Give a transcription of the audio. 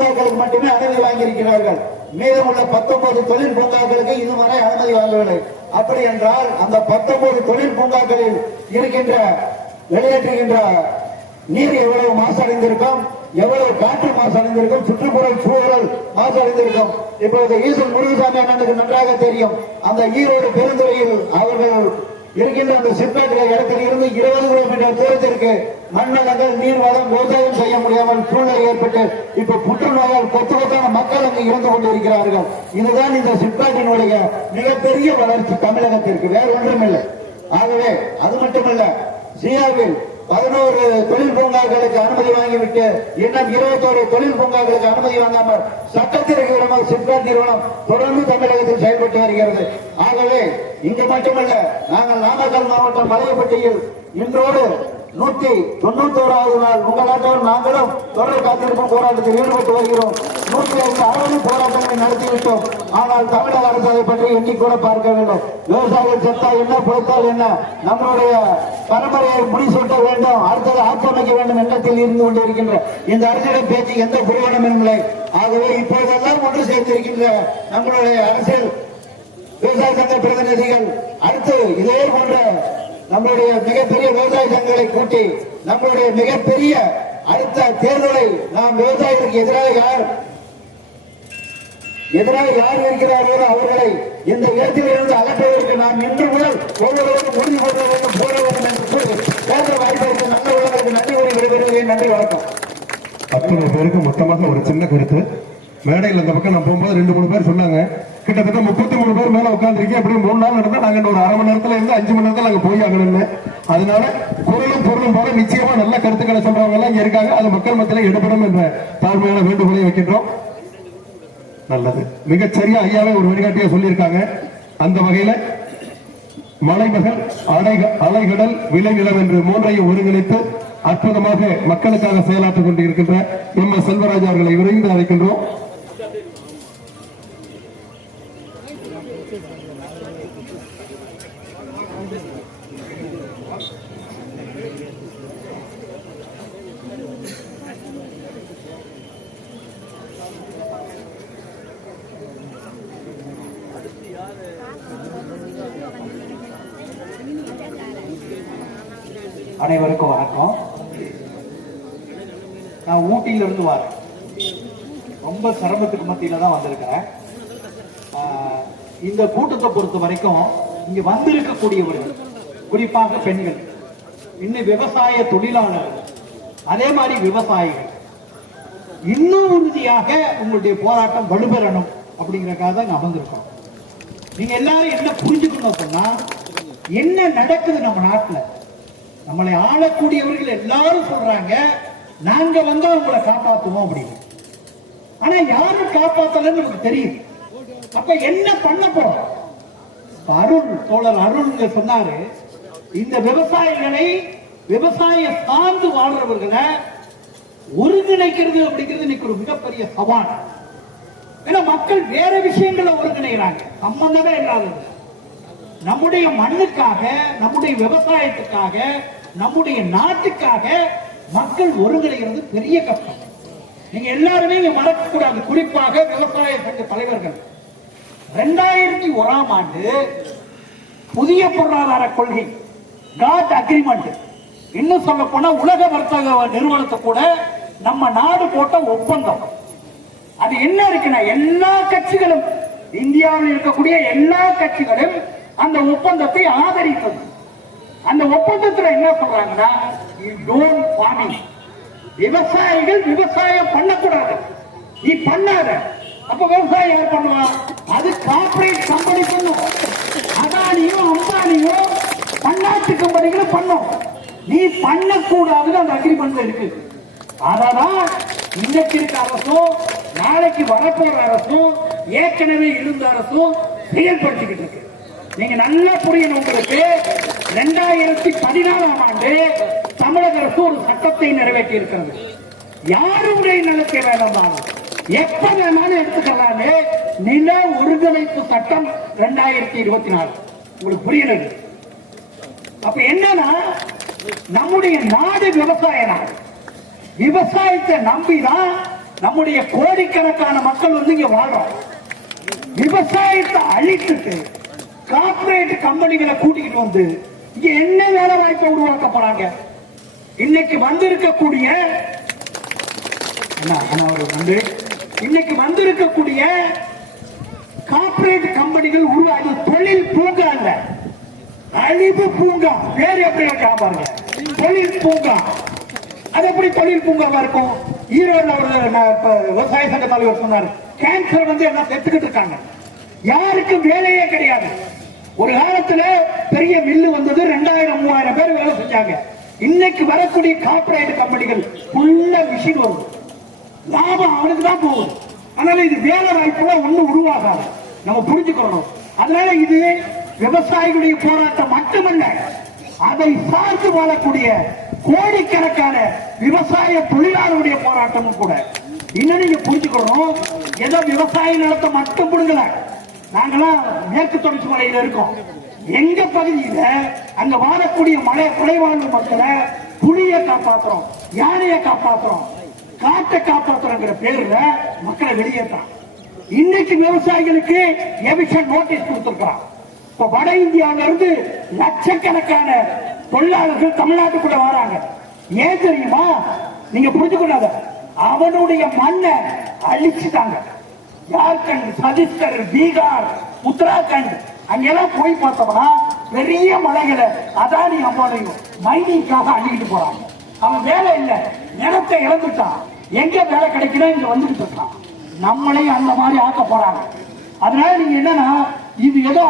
பூங்காக்களுக்கு மட்டுமே அனுமதி வாங்கியிருக்கிறார்கள். மீதமுள்ள 19 தொழில் பூங்காக்களுக்கு இதுவரை அனுமதி வாங்கவில்லை. அப்படி என்றால் அந்த 19 தொழில் பூங்காக்களில் இருக்கின்ற வெளியேற்றுகின்ற நீர் எவ்வளவு மாசடைந்திருக்கும், எவ்வளவு காற்று மாசடைந்திருக்கும், சுற்றுப்புற சூழல் மாசடைந்திருக்கும். இப்பொழுது ஈசன் முருகசாமி அண்ணனுக்கு நன்றாக தெரியும். அந்த ஈரோடு பெருந்துறையில் அவர்கள் இருக்கின்ற அந்த சிற்பேட்டை இடத்தில் இருந்து 20 கிலோமீட்டர் தூரத்திற்கு மண்ணளங்கள் நீர்வளம் விவசாயம் செய்ய முடியாமல் சூழ்நிலை ஏற்பட்டு இப்ப புற்றுநோயால் கொத்தான மக்கள் அங்கு இருந்து கொண்டிருக்கிறார்கள். இதுதான் இந்த சிற்பேட்டினுடைய மிகப்பெரிய வளர்ச்சி தமிழகத்திற்கு, வேற ஒன்றுமில்லை. ஆகவே அது மட்டுமல்ல, சியாவில் 11 தொழில் பூங்காக்களுக்கு அனுமதி வாங்கிவிட்டு இன்னும் 21 தொழில் பூங்காக்களுக்கு அனுமதி வாங்காமல் சட்டத்திற்கு விடமாக சிப்காட் நிறுவனம் தொடர்ந்து தமிழகத்தில் செயல்பட்டு வருகிறது. ஆகவே இங்கு மட்டுமல்ல, நாங்கள் நாமக்கல் மாவட்டம் மலையப்பட்டியில் இன்றோடு 191வது நாள் உங்களாட்டவர் நாங்களும் தொடர் காத்திருப்பும் போராட்டத்தில் ஈடுபட்டு வருகிறோம். 105 அறவழி போராட்டங்களை நடத்திவிட்டோம். ஆனால் தமிழக அரசு அதை பற்றி எண்ணிக்கூட பார்க்கவில்லை. விவசாயிகள் செத்தா என்ன, பொறுத்தால் என்ன, நம்மளுடைய பரம்பரையை முடிசூட்ட வேண்டும், அடுத்தது ஆட்சி அமைக்க வேண்டும் எண்ணத்தில் இருந்து கொண்டிருக்கின்ற இந்த அரசியல் பேச்சு எந்த புரிவனமும் இல்லை. ஆகவே இப்போதெல்லாம் ஒன்று சேர்ந்திருக்கின்ற நம்மளுடைய அரசியல் விவசாய சங்க பிரதிநிதிகள் அடுத்து இதே போன்ற நம்மளுடைய மிகப்பெரிய விவசாய சங்கங்களை கூட்டி நம்மளுடைய மிகப்பெரிய அடுத்த தேர்தலை நாம் விவசாயிகளுக்கு எதிராக யார் இருக்கிறார்களோ அவர்களை இந்த இடத்தில் இருந்து அகற்றுவதற்கு நாம் இன்று முதல் ஒவ்வொருவரும் உறுதி கொள்ள வேண்டும், போட வேண்டும் என்று கூறி பேச வாய்ப்பிற்கு நல்ல உள்ளவர்களுக்கு நன்றி கூறி விடைபெறுகிறேன். நன்றி, வணக்கம். 10 பேருக்கு மொத்தமாக ஒரு சின்ன கருத்து. மேடையில் அந்த பக்கம் நான் போகும்போது 2-3 பேர் சொன்னாங்க, கிட்டத்தட்ட 33 பேர் மேல உட்காந்துருக்கேன். அப்படி 3 நாள் நடந்தா நாங்க ஒரு அரை மணி நேரத்துல இருந்து 5 மணி நேரத்துல நாங்க போய் ஆகணும்னு. அதனால குரலும் பொருளும் போல நிச்சயமா நல்ல கருத்துக்களை சொல்றவங்க எல்லாம் இங்க இருக்காங்க. அது மக்கள் மத்தியில எடுபடும் என்ற தாழ்மையான வேண்டுகோளை வைக்கின்றோம். நல்லது, மிகச்சரியா ஐயாவே ஒரு வழிகாட்டியா சொல்லியிருக்காங்க. அந்த வகையில மலைமகள் அலைகடல் விளைநிலம் என்று 3ஐயும் ஒருங்கிணைத்து அற்புதமாக மக்களுக்காக செயலாற்றிக் கொண்டிருக்கின்ற எம்.எஸ். செல்வராஜ் அவர்களை விரைந்து அழைக்கின்றோம். அனைவருக்கும் வணக்கம். நான் ஊட்டியிலிருந்து வரேன். ரொம்ப சிரமத்துக்கு மத்தியில தான் வந்திருக்கிறேன். இந்த கூட்டத்தை பொறுத்த வரைக்கும் இங்க வந்திருக்கக்கூடியவர்கள், குறிப்பாக பெண்கள், இன்னும் விவசாய தொழிலாளர்கள், அதே மாதிரி விவசாயிகள் இன்னும் உறுதியாக உங்களுடைய போராட்டம் வலுப்பெறணும் அப்படிங்கறதுக்காக தான் அமர்ந்திருக்கோம். நீங்க எல்லாரும் என்ன புரிஞ்சுக்கணும் அப்படின்னா, என்ன நடக்குது நம்ம நாட்டுல, நம்மளை ஆளக்கூடியவர்கள் எல்லாரும் சொல்றாங்க நாங்க வந்து உங்களை காப்பாற்றுவோம் அப்படின்னு. ஆனா யாரும் காப்பாத்தலன்னு நமக்கு தெரியுது. அப்ப என்ன பண்ண போறோம்? தோழர் அருண் சொன்னாரு, இந்த விவசாயிகளை, விவசாய சார்ந்து வாழ்றவர்களை ஒருங்கிணைக்கிறது அப்படிங்கிறது இன்னைக்கு ஒரு மிகப்பெரிய சவால். ஏன்னா மக்கள் வேற விஷயங்களை ஒருங்கிணைக்கிறாங்க, சம்பந்தமே இல்லாதது. நம்முடைய மண்ணுக்காக, நம்முடைய விவசாயத்துக்காக, நம்முடைய நாட்டுக்காக மக்கள் ஒருங்கிணைகிறது பெரிய கஷ்டம். நீங்க எல்லாருமே இங்க மறக்கக்கூடாது. குறிப்பாக விவசாய சங்க தலைவர்கள் 2001ஆம் ஆண்டு புதிய பொருளாதார கொள்கை காட் அக்ரிமெண்ட், இன்னும் சொல்ல போனா உலக வர்த்தக நிறுவனத்தை கூட நம்ம நாடு போட்ட ஒப்பந்தம். அது என்ன இருக்குன்னா, எல்லா கட்சிகளும், இந்தியாவில் இருக்கக்கூடிய எல்லா கட்சிகளும் அந்த ஒப்பந்தத்தை ஆதரித்தது. அந்த ஒப்பந்தத்தில் என்ன சொல்றாங்கன்னா, விவசாயிகள் விவசாயம் பண்ணக்கூடாது, நீ பண்ணாத. அப்ப விவசாயம் யார் பண்ணுவான்? அது கார்பரேட் கம்பெனி பண்ணும். அதானியும் அம்பானியும் பன்னாட்டு கம்பெனிகளும் பண்ணும். நீ பண்ணக்கூடாதுன்னு அந்த அக்ரிமெண்ட்ல இருக்கு. அதான் இன்னைக்கு இருக்க அரசும் நாளைக்கு வரப்போற அரசும் ஏற்கனவே இருந்த அரசும் செயல்படுத்திக்கிட்டு இருக்கு. நீங்க நல்லா புரியணும். உங்களுக்கு 2014ஆம் ஆண்டு தமிழக அரசு ஒரு சட்டத்தை நிறைவேற்றி இருக்கிறது. யாருடைய நிலத்தை வேணும்னாலும் எப்ப வேணாலும் எடுத்துக்கலாமே, நில ஒருங்கிணைப்பு சட்டம் 2024. உங்களுக்கு புரியல? அப்ப என்னன்னா, நம்முடைய நாடு விவசாய நாடு. விவசாயத்தை நம்பிதான் நம்முடைய கோடிக்கணக்கான மக்கள் வந்து இங்க வாழ்றோம். விவசாயத்தை அழித்துட்டு கார்ப்பரேட் கம்பெனிகளை கூட்டிக்கிட்டு வந்து இங்க என்ன வேலை வாய்ப்பை உருவாக்க போறாங்க? இன்னைக்கு வந்திருக்கக்கூடிய இன்னைக்கு வந்திருக்கக்கூடிய கார்ப்பரேட் கம்பெனிகள் உருவாது தொழில் பூங்கா இல்ல, அழிவு பூங்கா. பேர் எப்படி வைக்கா பாருங்க, தொழில் பூங்கா. அது எப்படி தொழில் பூங்காவா இருக்கும்? ஈரோடுல ஒரு விவசாய சங்க தலைவர் சொன்னாரு, கேன்சர் வந்து எல்லாம் செத்துக்கிட்டு இருக்காங்க, யாருக்கும் வேலையே கிடையாது. ஒரு காலத்துல பெரிய மில்லு வந்தது, 2000-3000 பேர் வேலை செஞ்சாங்க. இன்னைக்கு வரக்கூடிய கார்ப்பரேட் கம்பெனிகள் உள்ள மிஷின் வரும், லாபம் அவனுக்கு தான் போகுது. அதனால இது வேலை வாய்ப்புல ஒண்ணும் உருவாகாது, நம்ம புரிஞ்சுக்கணும். அதனால இது விவசாயிகளுடைய போராட்டம் மட்டுமல்ல, அதை சார்ந்து வாழக்கூடிய கோடிக்கணக்கான விவசாய தொழிலாளருடைய போராட்டமும் கூட. இன்னும் நீங்க புரிஞ்சுக்கணும், ஏதோ விவசாய நிலத்தை மட்டும் புடுங்கல. நாங்கெல்லாம் மேற்கு தொடர்ச்சி மலையில இருக்கோம். எங்க பகுதியில அங்க வாழக்கூடிய மலை குறைவாழ்வு மக்களை புலியை காப்பாற்றுறோம், யானையை காப்பாற்றுறோம், காட்டை காப்பாற்றுறோங்கிற பேர்ல மக்களை வெளியேற்றான். இன்னைக்கு விவசாயிகளுக்கு எவிக்ஷன் நோட்டீஸ் கொடுத்திருக்கிறான். இப்ப வட இந்தியாவில இருந்து லட்சக்கணக்கான தொழிலாளர்கள் தமிழ்நாட்டுக்குள்ள வராங்க. ஏன் தெரியுமா? நீங்க புரிஞ்சுக்கூடாத, அவனுடைய மண்ணை அழிச்சுட்டாங்க. ஜார்க்கண்ட், சத்தீஸ்கர், பீகார், உத்தராகண்ட் அங்கெல்லாம் போய் பார்த்தோம்னா பெரிய மலைகளை அதானி அம்பானியும் மைனிங்காக அள்ளிக்கிட்டு போறாங்க. அவன் வேலை இல்லை, நிலத்தை இழந்துட்டான், எங்க வேலை கிடைக்கணும் இங்க வந்துட்டு இருக்கான். நம்மளையும் அந்த மாதிரி ஆக்க போறாங்க. அதனால நீங்க என்னன்னா, இது ஏதோ